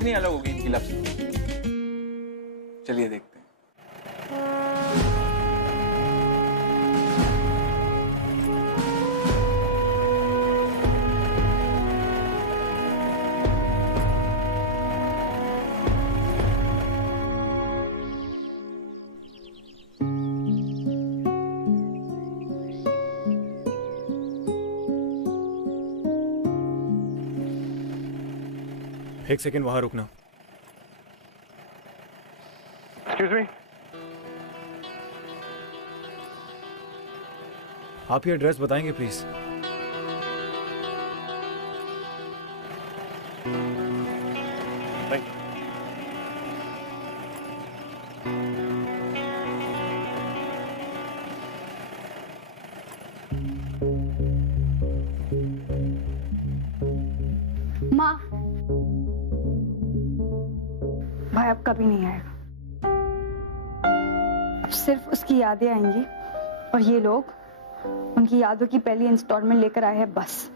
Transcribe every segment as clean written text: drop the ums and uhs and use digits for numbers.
कितनी अलग होगी इनकी लव स्टोरी। चलिए देखते हैं। एक सेकेंड वहां रुकना। एक्सक्यूज मी, आप ये एड्रेस बताएंगे प्लीज? माँ, भाई अब कभी नहीं आएगा। अब सिर्फ उसकी यादें आएंगी और ये लोग उनकी यादों की पहली इंस्टॉलमेंट लेकर आए हैं बस।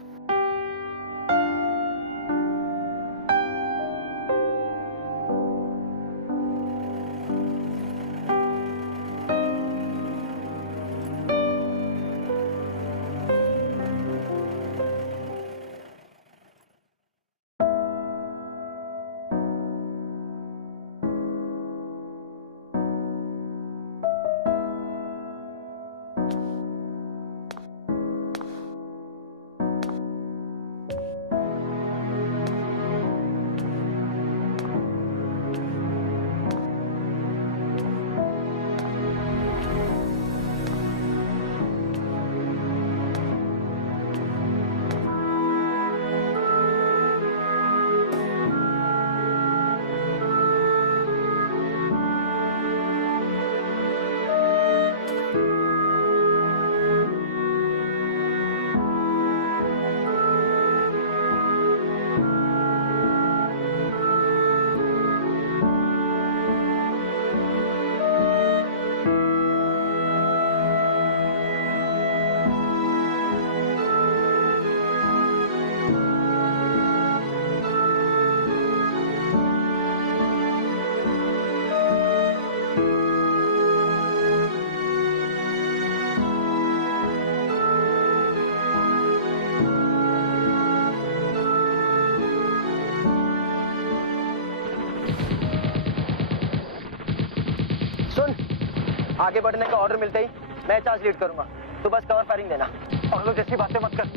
आगे बढ़ने का ऑर्डर मिलते ही मैं चार्ज लीड करूंगा, तो बस कवर फायरिंग देना। और लोग जैसी बातें मत कर,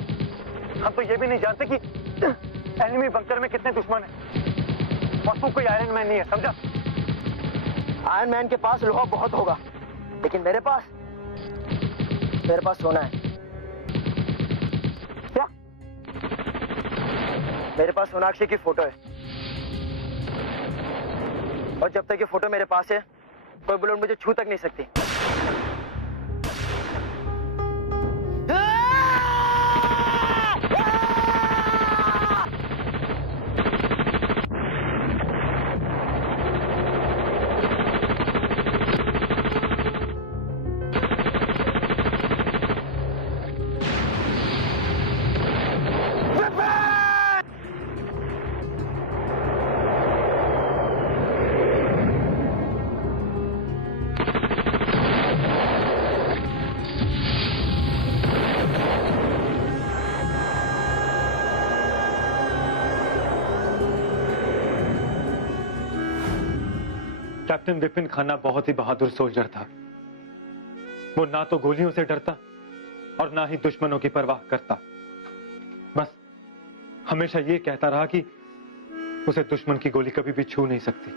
हम तो ये भी नहीं जानते कि एनिमी बंकर में कितने दुश्मन हैं। और तू कोई आयरन मैन नहीं है, समझा? आयरन मैन के पास लोहा बहुत होगा, लेकिन मेरे पास सोना है। क्या? मेरे पास सोनाक्षी की फोटो है, और जब तक ये फोटो मेरे पास है कोई बुलेट मुझे छू तक नहीं सकती। कैप्टन विपिन खन्ना बहुत ही बहादुर सोल्जर था। वो ना तो गोलियों से डरता और ना ही दुश्मनों की परवाह करता। बस हमेशा ये कहता रहा कि उसे दुश्मन की गोली कभी भी छू नहीं सकती।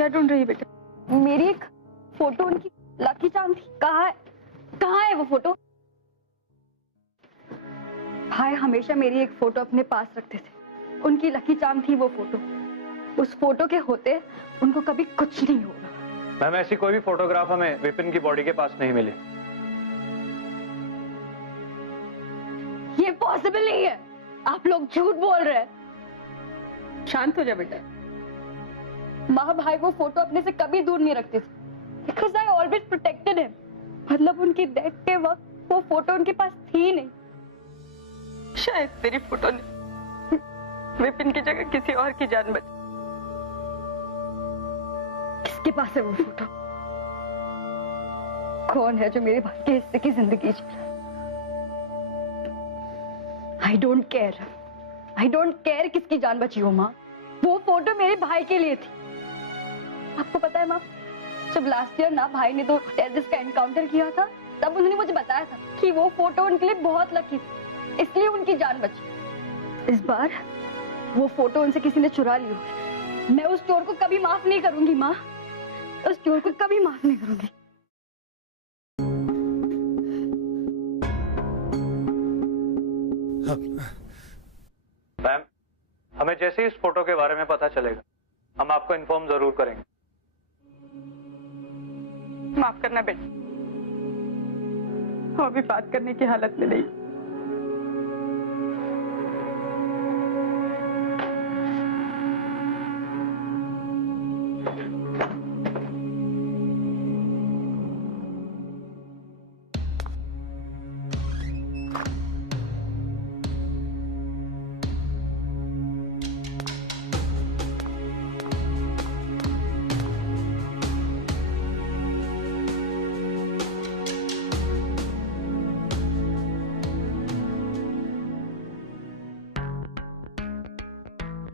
क्या ढूंढ रही है बेटा? मेरी एक फोटो उनकी लकी चार्म थी। कहाँ है वो फोटो? भाई हमेशा मेरी एक फोटो अपने पास रखते थे। उनकी लकी चार्म थी वो फोटो। उस फोटो के होते उनको कभी कुछ नहीं होगा। मैम, ऐसी कोई भी फोटोग्राफ हमें विपिन की बॉडी के पास नहीं मिली। ये पॉसिबल नहीं है। आप लोग झूठ बोल रहे हैं। शांत हो जा बेटा। माँ भाई वो फोटो अपने से कभी दूर नहीं रखते थे। Because I always protected him. मतलब उनकी डेथ के वक्त वो फोटो उनके पास थी नहीं। शायद तेरी फोटो ने विपिन की जगह किसी और की जान बची। किसके पास है वो फोटो? कौन है जो मेरे भाई के हिस्से की जिंदगी जी रहा है? I don't care किसकी जान बची हो माँ। वो फोटो मेरे भाई के लिए थी। आपको पता है माँ, जब लास्ट ईयर ना भाई ने 2 टेररिस्ट का एनकाउंटर किया था, तब उन्होंने मुझे बताया था कि वो फोटो उनके लिए बहुत लकी थी, इसलिए उनकी जान बची। इस बार वो फोटो उनसे किसी ने चुरा ली होगी। मैं उस चोर को कभी माफ नहीं करूंगी माँ। उस चोर को कभी माफ नहीं करूंगी। मैम, हमें जैसे ही इस फोटो के बारे में पता चलेगा हम आपको इन्फॉर्म जरूर करेंगे। माफ करना बेटा, वो अभी बात करने की हालत में नहीं।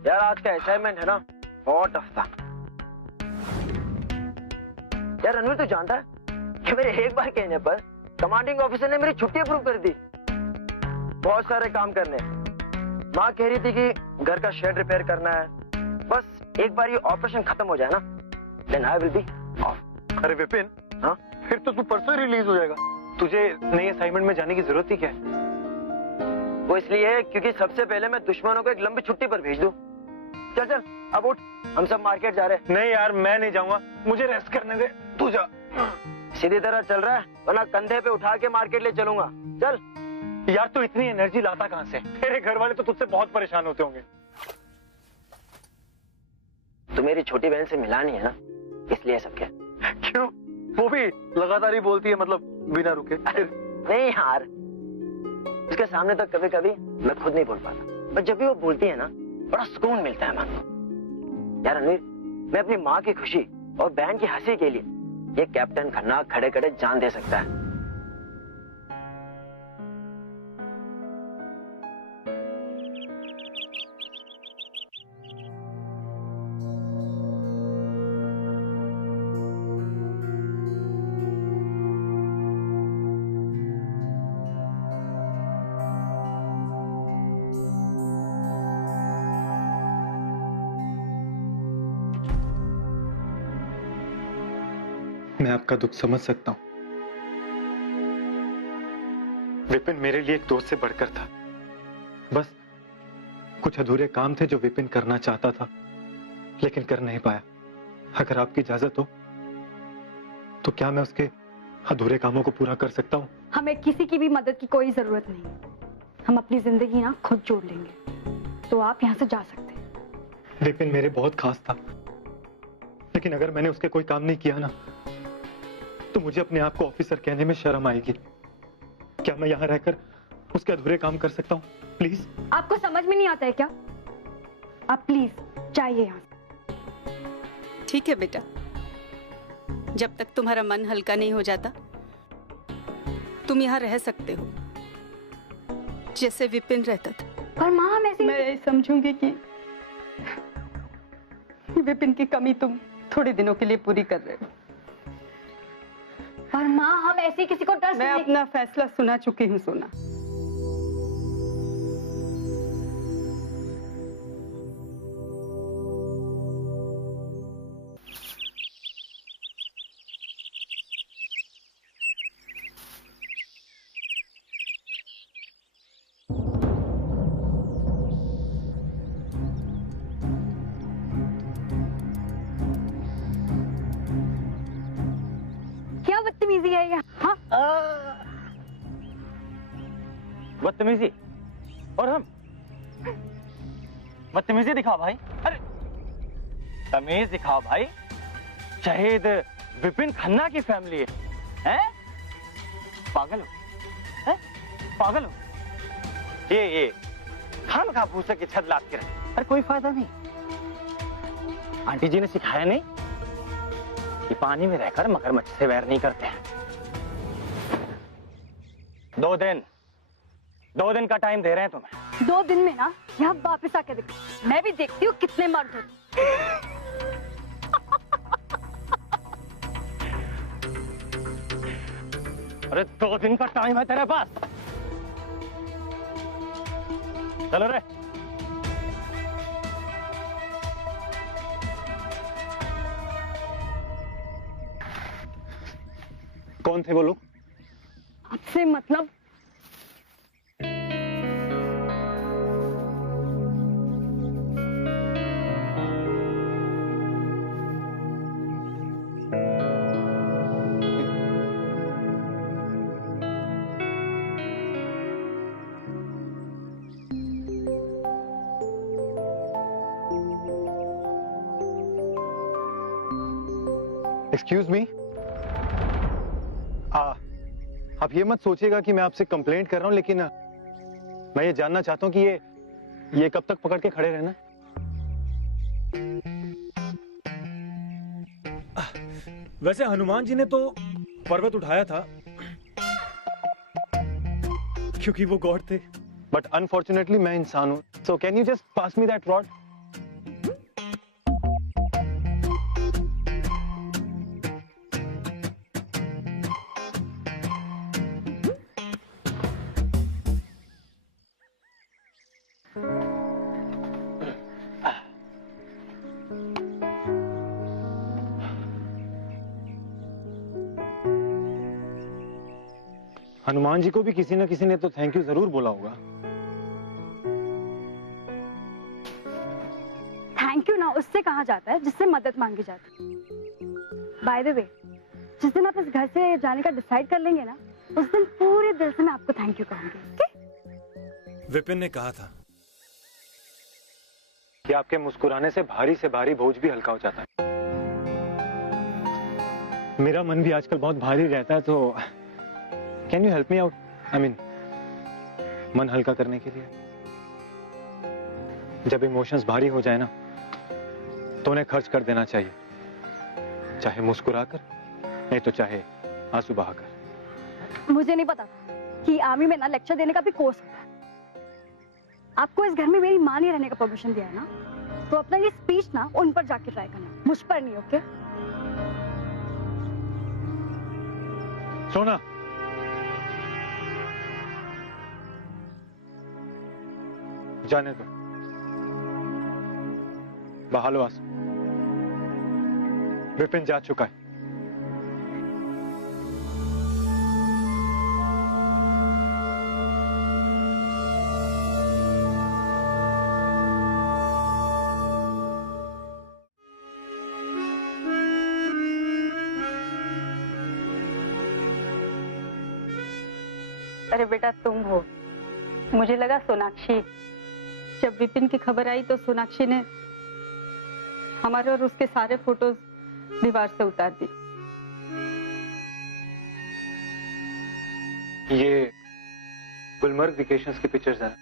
यार आज का असाइनमेंट है ना, बहुत टफ था। यार रणवीर, तू जानता है कि मेरे एक बार कहने पर कमांडिंग ऑफिसर ने मेरी छुट्टी अप्रूव कर दी। बहुत सारे काम करने। माँ कह रही थी कि घर का शेड रिपेयर करना है। बस एक बार ये ऑपरेशन खत्म हो जाए ना, then I will be off. अरे विपिन, हाँ, फिर तो तू परसों रिलीज हो जाएगा। तुझे नई असाइनमेंट में जाने की जरूरत ही क्या है? वो इसलिए है क्योंकि सबसे पहले मैं दुश्मनों को एक लंबी छुट्टी पर भेज दूं। चल चल अब उठ, हम सब मार्केट जा रहे हैं। नहीं यार, मैं नहीं जाऊंगा, मुझे रेस्ट करने दे, तू जा। सीधी तरह चल रहा है वरना कंधे पे उठा के मार्केट ले चलूंगा। चल। यार तू इतनी एनर्जी लाता कहां से? तेरे घर वाले तो तुझसे बहुत परेशान होते होंगे। तू मेरी छोटी बहन से मिला नहीं है ना, इसलिए सब क्या। क्यों? वो भी लगातार ही बोलती है, मतलब बिना रुके। नहीं यार, उसके सामने तो कभी कभी मैं खुद नहीं बोल पाता, पर जब भी वो बोलती है ना, बड़ा सुकून मिलता है मन को। यार रणवीर, मैं अपनी माँ की खुशी और बहन की हंसी के लिए ये कैप्टन खन्ना खड़े खड़े जान दे सकता है। मैं आपका दुख समझ सकता हूं। विपिन मेरे लिए एक दोस्त से बढ़कर था। बस कुछ अधूरे काम थे जो विपिन करना चाहता था, लेकिन कर नहीं पाया। अगर आपकी इजाजत हो तो क्या मैं उसके अधूरे कामों को पूरा कर सकता हूं? हमें किसी की भी मदद की कोई जरूरत नहीं। हम अपनी जिंदगी ना खुद जोड़ लेंगे, तो आप यहाँ से जा सकते हैं। विपिन मेरे बहुत खास था, लेकिन अगर मैंने उसके कोई काम नहीं किया ना, तो मुझे अपने आप को ऑफिसर कहने में शर्म आएगी। क्या मैं यहाँ रहकर उसके अधूरे काम कर सकता हूँ? प्लीज। आपको समझ में नहीं आता है क्या? आप प्लीज जाइए यहाँ से। ठीक है बेटा, जब तक तुम्हारा मन हल्का नहीं हो जाता तुम यहाँ रह सकते हो, जैसे विपिन रहता था। पर माँ, हम ऐसे मैं समझूंगी कि विपिन की कमी तुम थोड़े दिनों के लिए पूरी कर रहे हो। पर माँ, हम ऐसे किसी को ट्रस्ट मैं नहीं। अपना फैसला सुना चुकी हूँ सोना। बदतमीजी। और हम बदतमीजी दिखाओ भाई। अरे तमीज दिखाओ भाई। शहीद विपिन खन्ना की फैमिली है, हैं? पागल हो, हैं? पागल हो। ये खामखा भूसे की छत लाद के रहे। अरे कोई फायदा नहीं। आंटी जी ने सिखाया नहीं कि पानी में रहकर मगरमच्छ से वैर नहीं करते हैं। 2 दिन का टाइम दे रहे हैं तुम्हें। 2 दिन में ना यहाँ वापस आके देखो, मैं भी देखती हूँ कितने मर्द होते। अरे 2 दिन का टाइम है तेरे पास। चलो रे। कौन थे वो लोग? आपसे मतलब? एक्सक्यूज मी, आप ये मत सोचिएगा कि मैं आपसे कंप्लेंट कर रहा हूं, लेकिन मैं ये जानना चाहता हूं कि ये कब तक पकड़ के खड़े रहना? वैसे हनुमान जी ने तो पर्वत उठाया था क्योंकि वो गॉड थे, बट अनफॉर्चुनेटली मैं इंसान हूं। So can you just pass me that rod? Hanuman ji को भी किसी न किसी ने तो थैंक यू जरूर बोला होगा। थैंक यू ना उससे कहा जाता है जिससे मदद मांगी जाती है। बाय द वे, जिस दिन आप इस घर से जाने का डिसाइड कर लेंगे ना, उस दिन पूरे दिल से मैं आपको थैंक यू कहूंगी। ओके? विपिन ने कहा था कि आपके मुस्कुराने से भारी बोझ भी हल्का हो जाता है। मेरा मन भी आजकल बहुत भारी रहता है, तो can you help me out? I mean मन हल्का करने के लिए। जब इमोशंस भारी हो जाए ना, तो उन्हें खर्च कर देना चाहिए, चाहे मुस्कुराकर, नहीं तो चाहे आंसू बहाकर। मुझे नहीं पता कि आर्मी में ना लेक्चर देने का भी कोर्स होता है। आपको इस घर में मेरी मां नहीं रहने का परमिशन दिया है ना, तो अपना ये स्पीच ना उन पर जाके ट्राई करना, मुझ पर नहीं। ओके? सोना, जाने दो, बहा लो आंसू। विपिन जा चुका है। अरे बेटा तुम हो, मुझे लगा सोनाक्षी। जब विपिन की खबर आई तो सोनाक्षी ने हमारे और उसके सारे फोटोज दीवार से उतार दी। ये गुलमर्ग वेकेशंस की पिक्चर्स हैं।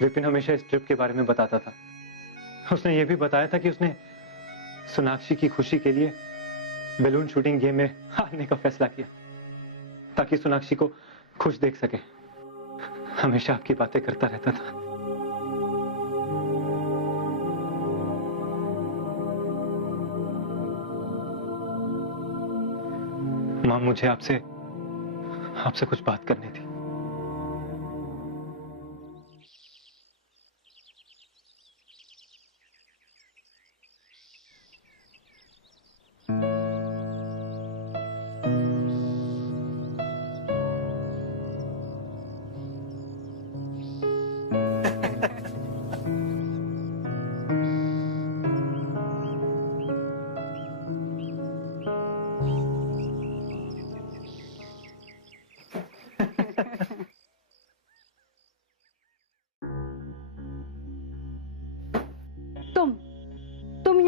विपिन हमेशा इस ट्रिप के बारे में बताता था। उसने ये भी बताया था कि उसने सोनाक्षी की खुशी के लिए बैलून शूटिंग गेम में हारने का फैसला किया, ताकि सोनाक्षी को खुश देख सके। हमेशा आपकी बातें करता रहता था। मां, मुझे आपसे कुछ बात करनी थी।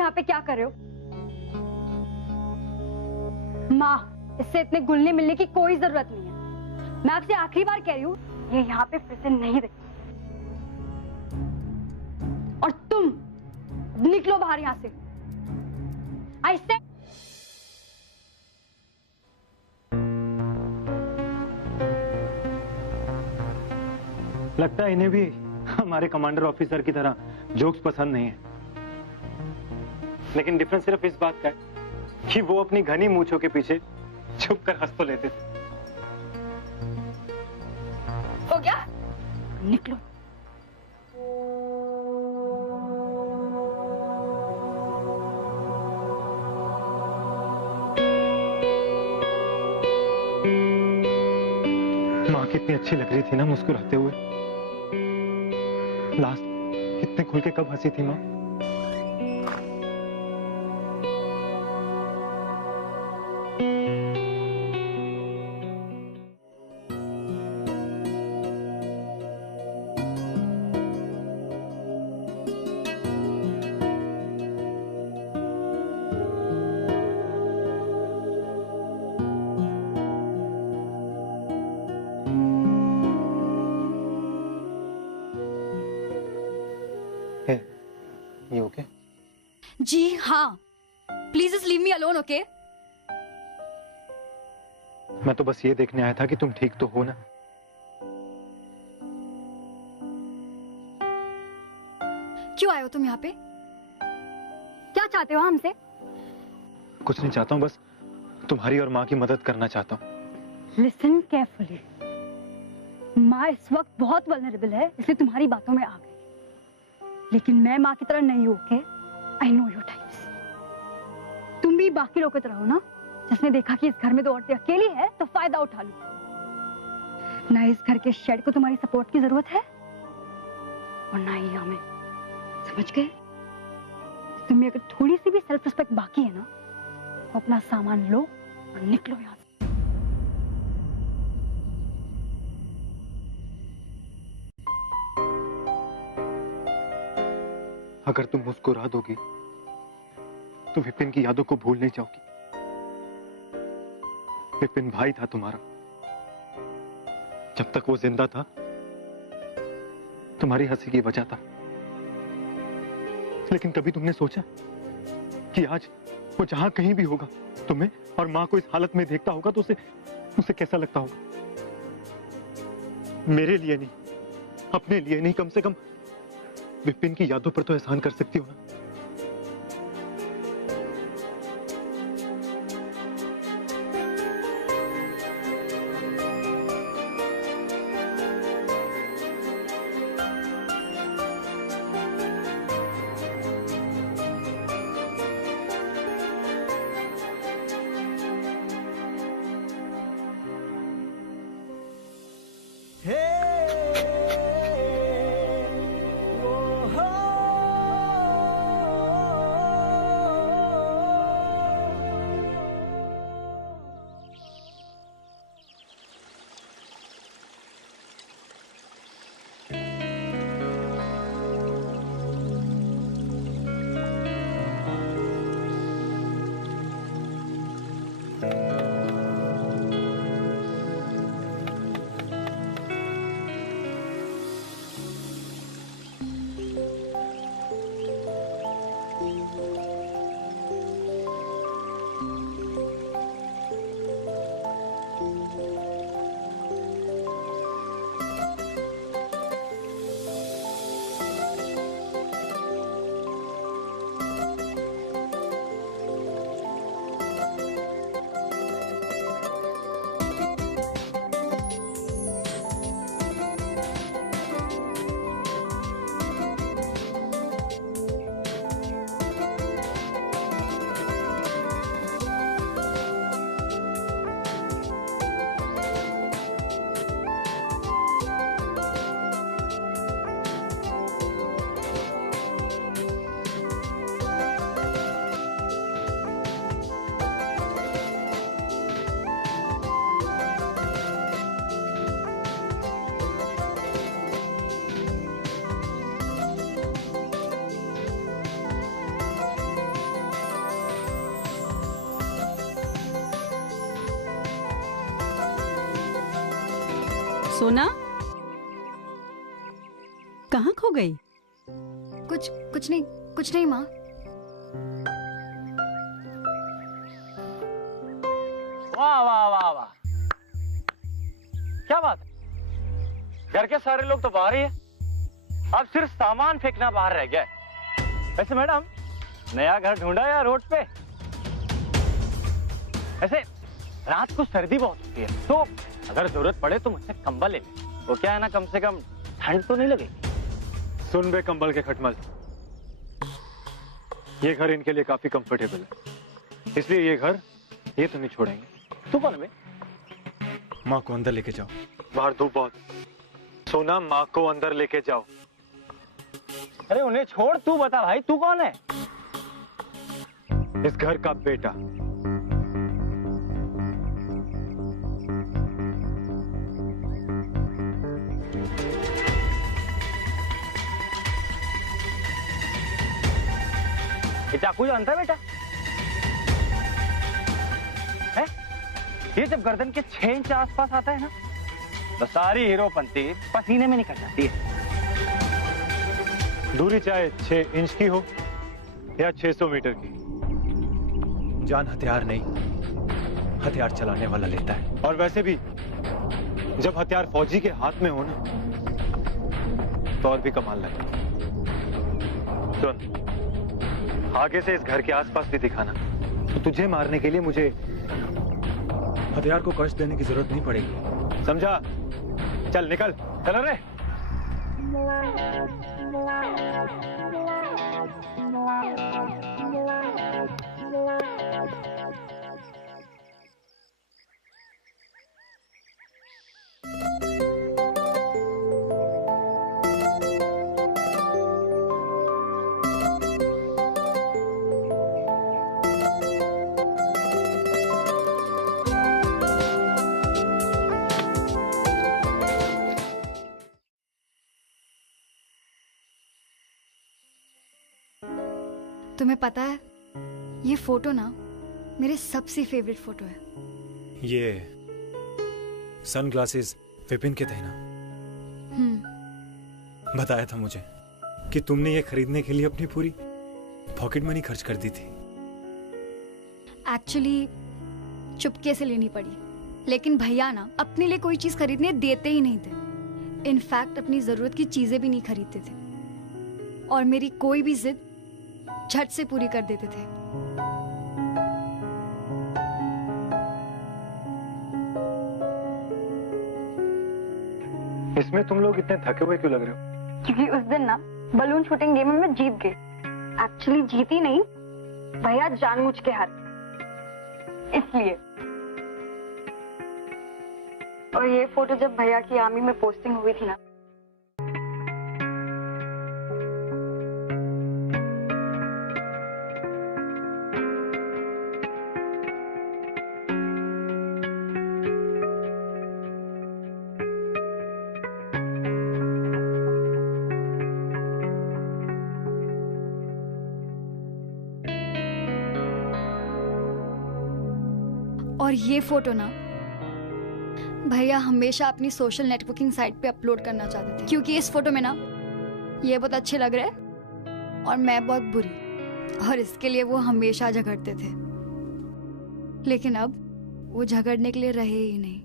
यहाँ पे क्या कर रहे हो? माँ, इससे इतने घुलने मिलने की कोई जरूरत नहीं है। मैं आपसे आखिरी बार कह रही हूँ, ये यहाँ पे फिर से नहीं रही। और तुम निकलो बाहर यहाँ से। आई से लगता है इन्हें भी हमारे कमांडर ऑफिसर की तरह जोक्स पसंद नहीं है। लेकिन डिफरेंस सिर्फ इस बात का है कि वो अपनी घनी मूंछों के पीछे छुप कर हंस तो लेते थे। हो गया? निकलो। माँ कितनी अच्छी लग रही थी ना मुस्कुराते हुए। लास्ट कितने खुल के कब हंसी थी माँ। ये ओके? जी हाँ, please just leave me alone, okay? मैं तो बस ये देखने आया था कि तुम ठीक तो हो ना। क्यों आए हो तुम यहाँ पे? क्या चाहते हो हमसे? कुछ नहीं चाहता हूँ, बस तुम्हारी और माँ की मदद करना चाहता हूँ। Listen carefully. माँ इस वक्त बहुत वल्नरेबल है, इसलिए तुम्हारी बातों में आ गई। लेकिन मैं माँ की तरह नहीं हूँ, okay? I know your types. तुम भी बाकी लोगों की तरह हो ना, जिसने देखा कि इस घर में 2 औरतें अकेली है तो फायदा उठा लो। ना इस घर के शेड को तुम्हारी सपोर्ट की जरूरत है और ना ही हमें। समझ गए? तुम्हें अगर थोड़ी सी भी सेल्फ रिस्पेक्ट बाकी है ना, तो अपना सामान लो और निकलो यहाँ से। अगर तुम मुस्कुरा दोगी तो विपिन की यादों को भूल नहीं जाओगी। विपिन भाई था तुम्हारा। जब तक वो जिंदा था, तुम्हारी हंसी की वजह था। लेकिन कभी तुमने सोचा कि आज वो जहां कहीं भी होगा, तुम्हें और मां को इस हालत में देखता होगा तो उसे कैसा लगता होगा? मेरे लिए नहीं, अपने लिए नहीं, कम से कम विपिन की यादों पर तो एहसान कर सकती हो ना। सोना कहाँ खो गई? कुछ नहीं माँ। वाह वाह वाह वाह, क्या बात है। घर के सारे लोग तो बाहर ही है, अब सिर्फ सामान फेंकना बाहर रह गया है। वैसे मैडम, नया घर ढूंढा या रोड पे? ऐसे रात को सर्दी बहुत होती है, तो अगर जरूरत पड़े तो मुझसे कंबल ले ले। वो क्या है ना, कम से कम ठंड तो नहीं लगेगी। सुन बे कंबल के खटमल, ये घर इनके लिए काफी कंफर्टेबल है, इसलिए ये घर ये तो नहीं छोड़ेंगे। तू कौन है बे? माँ को अंदर लेके जाओ। बाहर धूप बहुत। सोना, माँ को अंदर लेके जाओ। अरे उन्हें छोड़, तू बता भाई, तू कौन है? इस घर का बेटा। ये चाकू जानता है बेटा? है? ये जब गर्दन के 6 इंच आसपास आता है ना, तो सारी हीरोपंती पसीने में निकल जाती है। दूरी चाहे 6 इंच की हो या 600 मीटर की, जान हथियार नहीं, हथियार चलाने वाला लेता है। और वैसे भी जब हथियार फौजी के हाथ में हो ना, तो और भी कमाल लगे। सुन, आगे से इस घर के आसपास भी दिखाना, तो तुझे मारने के लिए मुझे हथियार को कष्ट देने की जरूरत नहीं पड़ेगी। समझा? चल निकल, चल रे। तुम्हें पता है, ये फोटो ना मेरे सबसे फेवरेट फोटो है। ये सनग्लासेस विपिन के थे ना? बताया था मुझे कि तुमने ये खरीदने के लिए अपनी पूरी पॉकेट मनी खर्च कर दी थी। एक्चुअली चुपके से लेनी पड़ी, लेकिन भैया ना अपने लिए कोई चीज खरीदने देते ही नहीं थे। इनफैक्ट अपनी जरूरत की चीजें भी नहीं खरीदते थे, और मेरी कोई भी जिद झट से पूरी कर देते थे। इसमें तुम लोग इतने थके हुए क्यों लग रहे हो? क्योंकि उस दिन ना बलून शूटिंग गेम में मैं जीत गई। एक्चुअली जीती नहीं, भैया जानबूझ के हार, इसलिए। और ये फोटो जब भैया की आर्मी में पोस्टिंग हुई थी ना, और ये फोटो ना भैया हमेशा अपनी सोशल नेटवर्किंग साइट पे अपलोड करना चाहते थे, क्योंकि इस फोटो में ना ये बहुत अच्छे लग रहे और मैं बहुत बुरी, और इसके लिए वो हमेशा झगड़ते थे। लेकिन अब वो झगड़ने के लिए रहे ही नहीं।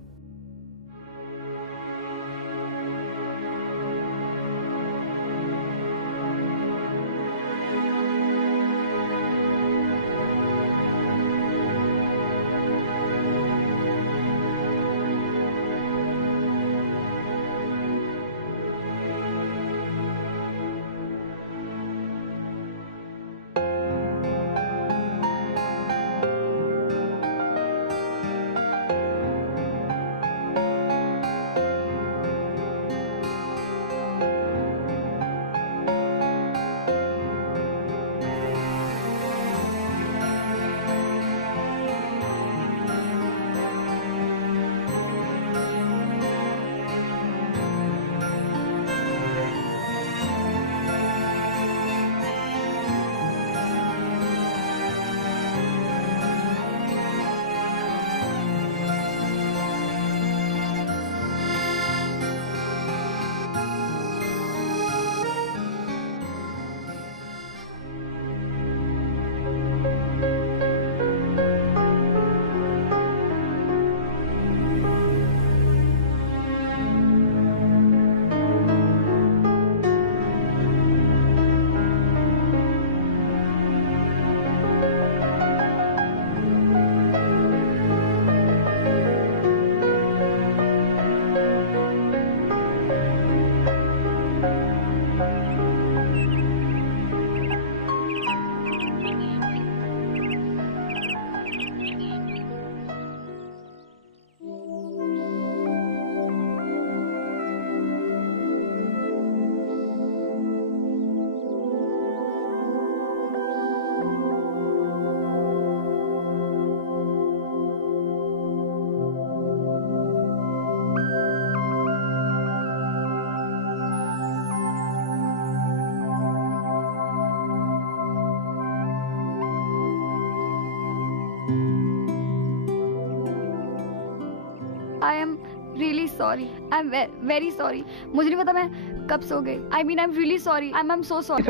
Sorry, I am very sorry. मुझे नहीं पता मैं कब सो गई। I mean I am really sorry, I am so sorry.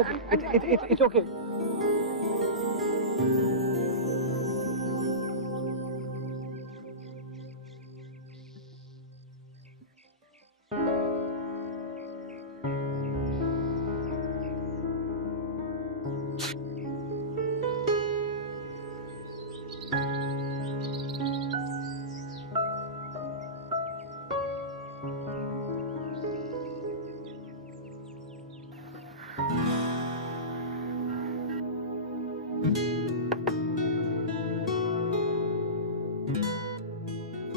It's okay.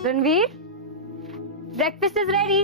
Ranveer, breakfast is ready.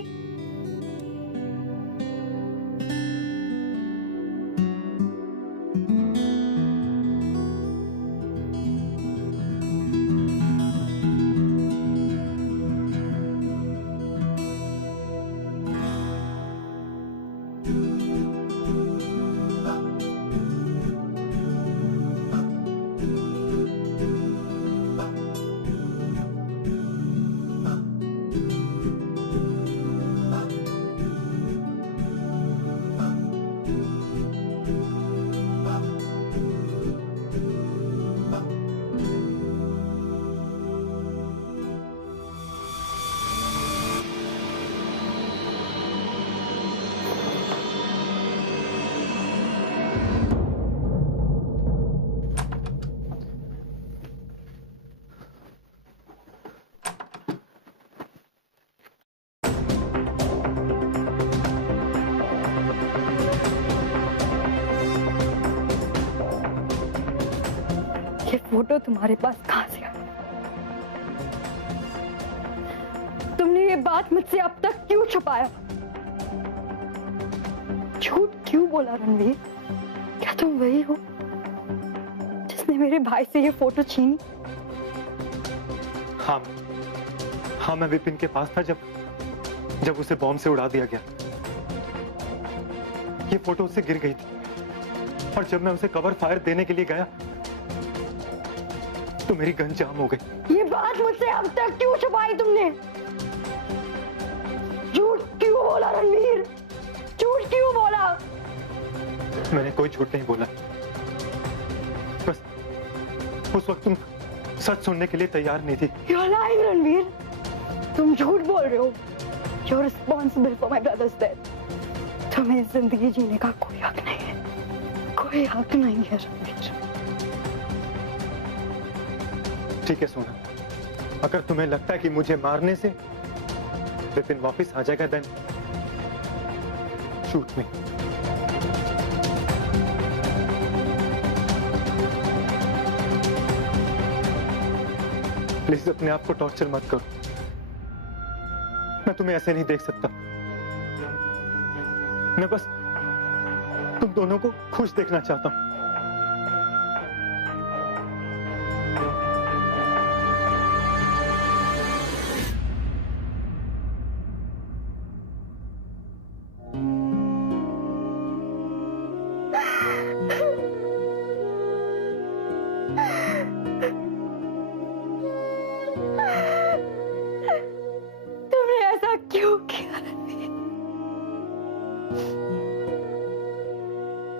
ये फोटो तुम्हारे पास कहां से आई? तुमने ये बात मुझसे अब तक क्यों छुपाया? झूठ क्यों बोला रणवीर? क्या तुम वही हो जिसने मेरे भाई से ये फोटो छीनी? हाँ, मैं विपिन के पास था जब उसे बॉम्ब से उड़ा दिया गया। ये फोटो उससे गिर गई थी और जब मैं उसे कवर फायर देने के लिए गया तो मेरी गन जाम हो गई। ये बात मुझसे अब तक क्यों छुपाई तुमने? झूठ क्यों बोला रणवीर? झूठ क्यों बोला? मैंने कोई झूठ नहीं बोला, बस उस वक्त तुम सच सुनने के लिए तैयार नहीं थी। You're lying, Ranveer. तुम झूठ बोल रहे हो। You're responsible for my brother's death. तुम्हें जिंदगी जीने का कोई हक नहीं है, कोई हक नहीं है रणवीर। ठीक है सोना, अगर तुम्हें लगता है कि मुझे मारने से विपिन वापस आ जाएगा, देन शूट मी। प्लीज अपने आप को टॉर्चर मत करो। मैं तुम्हें ऐसे नहीं देख सकता। मैं बस तुम दोनों को खुश देखना चाहता हूं। तुमने ऐसा क्यों किया रणवीर?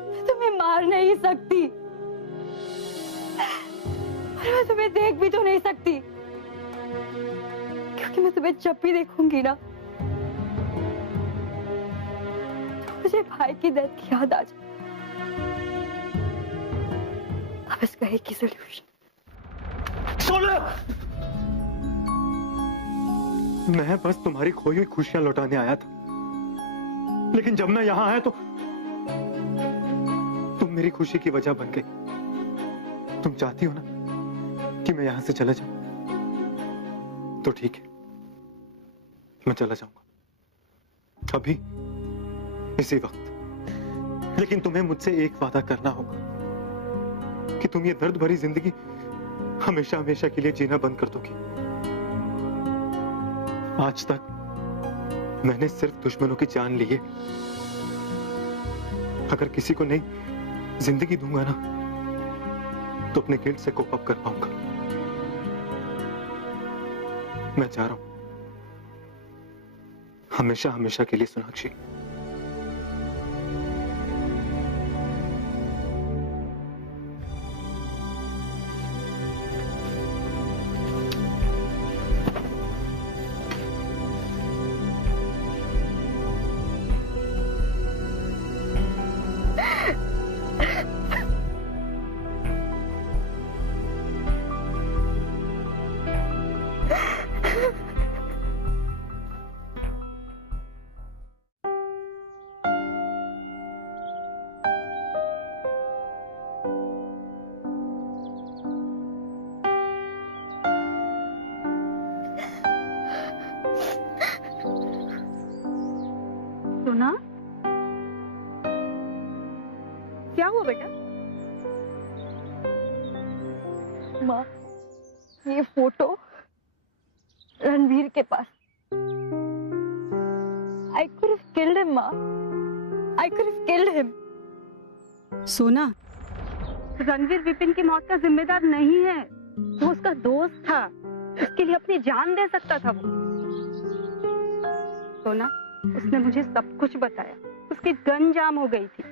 मैं तुम्हें मार नहीं सकती और मैं तुम्हें देख भी तो नहीं सकती, क्योंकि मैं तुम्हें जब भी देखूंगी ना तो मुझे भाई की डेथ की याद आ जाए। अब इसका एक ही सोल्यूशन। मैं बस तुम्हारी खोई हुई खुशियां लौटाने आया था, लेकिन जब मैं यहां आया तो तुम मेरी खुशी की वजह बन गई। तुम चाहती हो ना कि मैं यहां से चला जाऊं, तो ठीक है, मैं चला जाऊंगा अभी इसी वक्त। लेकिन तुम्हें मुझसे एक वादा करना होगा कि तुम ये दर्द भरी जिंदगी हमेशा हमेशा के लिए जीना बंद कर दोगी। आज तक मैंने सिर्फ दुश्मनों की जान ली है। अगर किसी को नई जिंदगी दूंगा ना तो अपने गिल्ट से कोप अप कर पाऊंगा। मैं चाह रहा हूं हमेशा हमेशा के लिए सोनाक्षी। सोना, क्या हुआ बेटा? माँ, ये फोटो रणवीर के पास। I could have killed him, माँ। I could have killed him। सोना, रणवीर विपिन की मौत का जिम्मेदार नहीं है। वो उसका दोस्त था, उसके लिए अपनी जान दे सकता था वो। सोना, उसने मुझे सब कुछ बताया। उसकी गन जाम हो गई थी।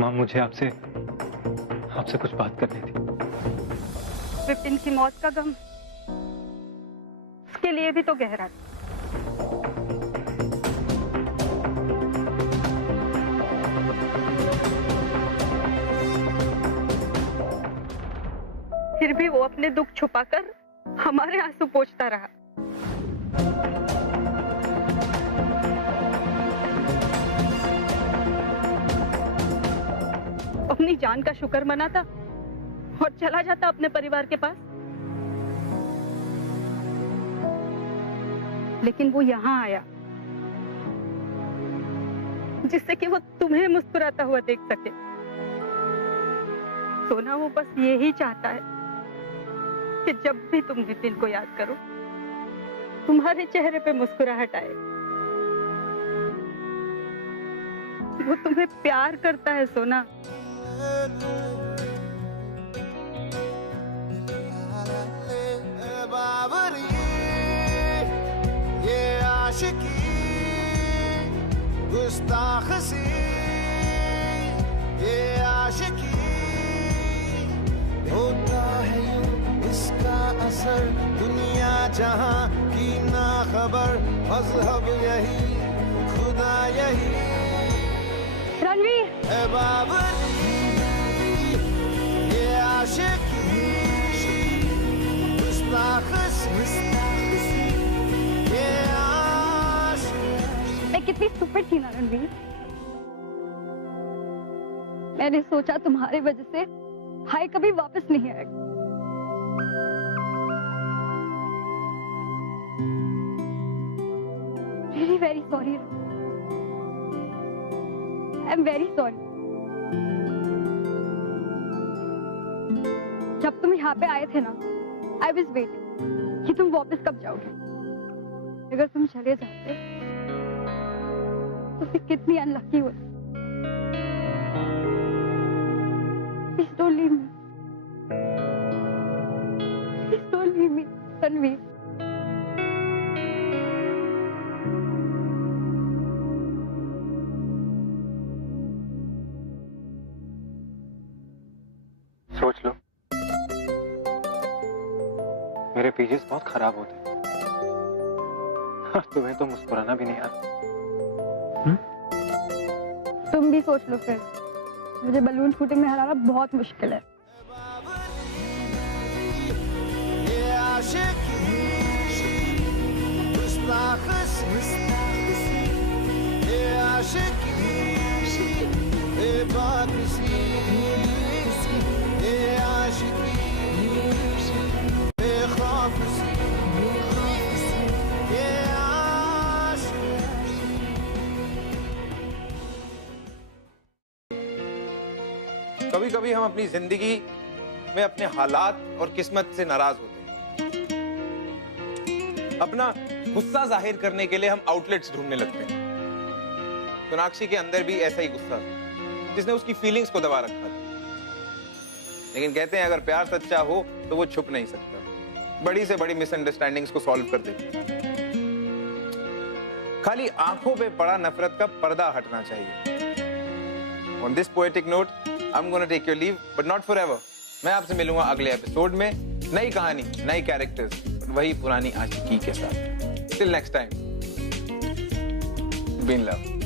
माँ, मुझे आपसे कुछ बात करनी थी। विपिन की मौत का गम उसके लिए भी तो गहरा था। फिर भी वो अपने दुख छुपाकर हमारे आंसू पोंछता रहा। अपनी जान का शुक्र मनाता और चला जाता अपने परिवार के पास। लेकिन वो यहाँ आया जिससे कि वो तुम्हें मुस्कुराता हुआ देख सके। सोना, वो बस यही चाहता है कि जब भी तुम विपिन को याद करो, तुम्हारे चेहरे पे मुस्कुराहट आए। वो तुम्हें प्यार करता है सोना। बाबरी, ये आशिकी गुस्ताख सी, ये आशिकी होता है यूं इसका असर। दुनिया जहां की ना खबर, मजहब यही, खुदा यही। रणवीर, बाबरी, ये आशिकी गुस्ताख सी, ये आशिकी। मैं कितनी स्टूपिड थी ना रणवीर। मैंने सोचा तुम्हारे वजह से भाई कभी वापस नहीं आएगा। Really very sorry। I'm very sorry। जब तुम यहाँ पे आए थे ना, I was waiting कि तुम वापस कब जाओगे। अगर तुम चले जाते तो फिर कितनी अनलकी होती। Please don't leave me। Please don't leave me, Ranveer. सोच लो, मेरे पेजेस बहुत खराब होते हैं और तुम्हें तो मुस्कुराना भी नहीं आता। तुम भी सोच लो फिर। मुझे बलून शूटिंग में हराना बहुत मुश्किल है। ये आशिकी गुस्ताख सी, ये आशिकी बेबाकी, ये आशिकी बेखौफ सी, ये आशिकी। कभी कभी हम अपनी जिंदगी में अपने हालात और किस्मत से नाराज होते हैं। अपना गुस्सा जाहिर करने के लिए हम आउटलेट्स ढूंढने लगते हैं। सोनाक्षी के अंदर भी ऐसा ही गुस्सा था जिसने उसकी फीलिंग्स को दबा रखा था। लेकिन कहते हैं अगर प्यार सच्चा हो तो वो छुप नहीं सकता। बड़ी से बड़ी मिसअंडरस्टैंडिंग्स को सॉल्व कर देती है। खाली आंखों पे पड़ा नफरत का पर्दा हटना चाहिए। On this poetic note I am gonna take your leave, but not forever. मैं आपसे मिलूंगा अगले एपिसोड में, नई कहानी, नई कैरेक्टर्स, वही पुरानी आशिकी के साथ। Till next time, be in love.